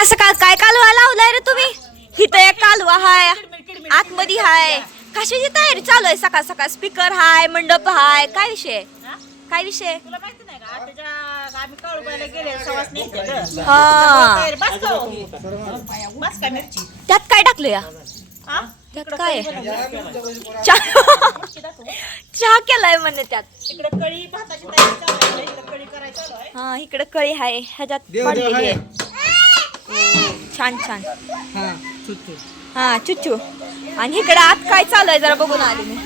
सकाळ सकाळ काय कालवा लावलाय रे तुम्ही? इथं एक कालवा हाय, आतमध्ये हाय. कशाची तयारी चालू आहे सकाळ सकाळ? स्पीकर हाय, मंडप हाय, काय विषय? काय विषय? तुला माहिती नाही का आताच्या आम्ही काळूबाईला गेले सवासनी इथं. हा, बस का हो? बस का मिरची त्यात काय टाकलं या? हा? त्यात काय चहा केलाय म्हणे त्यात. तिकडे कळी भाताची तयारी चालू आहे, इकडे कळी करायची चालू आहे. हा, इकडे कळी हाय, ह्याच्यात पडलेली आहे. छान छान. हा, चुचू. आणि इकडे आत काय चालू आहे जरा बघून आले मी.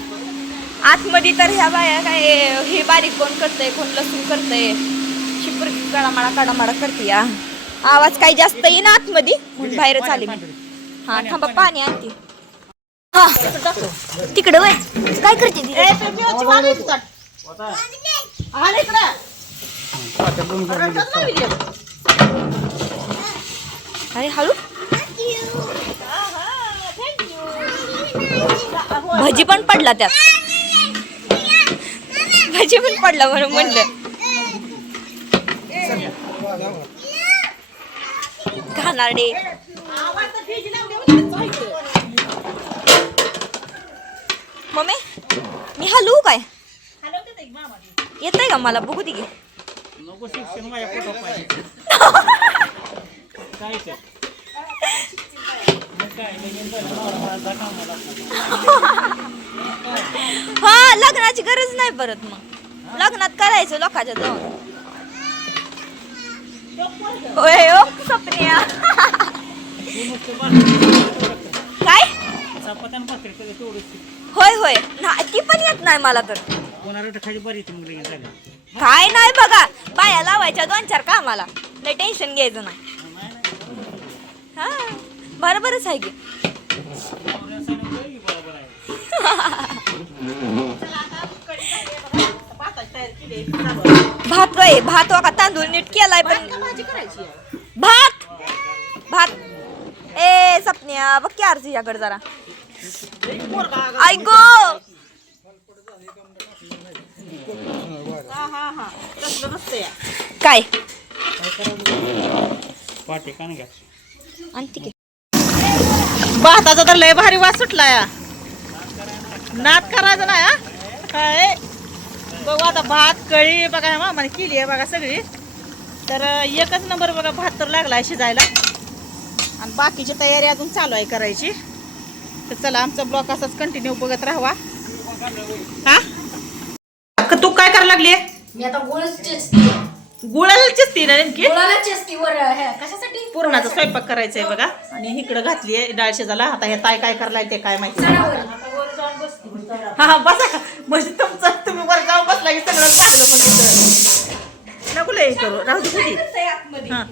आतमध्ये तर ह्या बाया काय हे बारीक कोण करतंय, कोण लसूण करतंय, शिपूर काडामाडा करते या. आवाज काही जास्त येईन आतमध्ये म्हणून बाहेरच आले मी. हा, थांबा पाणी आणते. हा, तिकडं वय काय करते ती? ए, ते मिरची मागायची चाट. आण इकडं. रडत नाही विजय. अरे हळू. आहा, thank you. भजी पण पडला त्यात. भजी पण पडला म्हणून म्हणलं. घाणारडे. आवाज तर ढीग लावले होते, जायचं. मम्मी मी हलवू काय? हलवते ते मामा ते. येतंय का मला बघू दे की. नको शिक्षण माझ्या पोटात पाहिजे काय ते मग काय लगीन झालं नवरा मला दाखवणार हा, लग्नाची गरज नाही परत. मग लग्नात करायचं लोकांच्या जाऊन. होय हो सपन्या. काय? चपात्यानं भाकरी कधी तेवढंच होय होय ती पण येत नाही मला तर. कोणाला खाली बरी येते मग लगीन झालं काय नाही बघा, बाया लावायच्या 2-4 कामाला. लय टेन्शन घ्यायचं नाही. हा, बरोबरच आहे की. बरोबर आहे भाताची तयारी केली आहे, चालू आहे. भात वय भात का तांदूळ नीट केलाय पण भाजी करायची आहे. भात भात. ए सपन्या बघ की आरती याकडे जरा. ऐक हा हा हा, तसलं नसतं या. काय पाटे का नाही घ्या आणते की. भाताचा तर लय भारी वास सुटला या. नाद करायचं नाही हा. काय बघू आता भात कळी बघा मामाने केली आहे बघा सगळी. तर एकच नंबर बघा भात तर लागला आहे शिजायला. आणि बाकीची तयारी अजून चालू आहे करायची. तर चला आमचा ब्लॉग असाच कंटिन्यू बघत राहावा. हा, तू काय करायला लागली? मी आता गुळच चेचते. गुळाला चिसती ना नेमकी. गुळाला चेचते वर कशासाठी? पुरणाचा स्वयंपाक करायचा आहे बघा. आणि इकडं घातली आहे डाळ शिजायला. आता हे ताय काय करायला ते काय माहिती. हा हा, बसा. म्हणजे तुमचं तुम्ही वर जाऊन बसला की सगळं भागलं मग इथं. नको लय करू राहू दे कुठे. हा,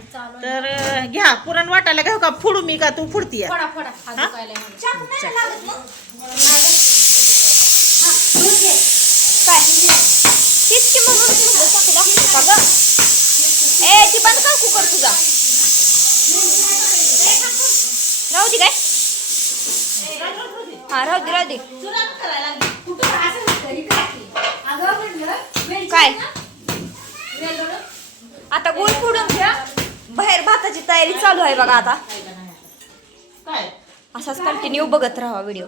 तर घ्या पुरण वाटायला घ्या का फोडू मी का तू फुडती फोडा फोडा हा हा? दुखायला म्हणून. काय तीच की म्हणून का ग? ए ती बंद कर कुकर तुझा. राहू दे काय? हा राहू दे राहू दे. अगं म्हणलं काय आता गुळ फोडून घ्या. बाहेर भाताची तयारी चालू आहे बघा. आता काय असाच कंटिन्यू बघत राहा व्हिडिओ.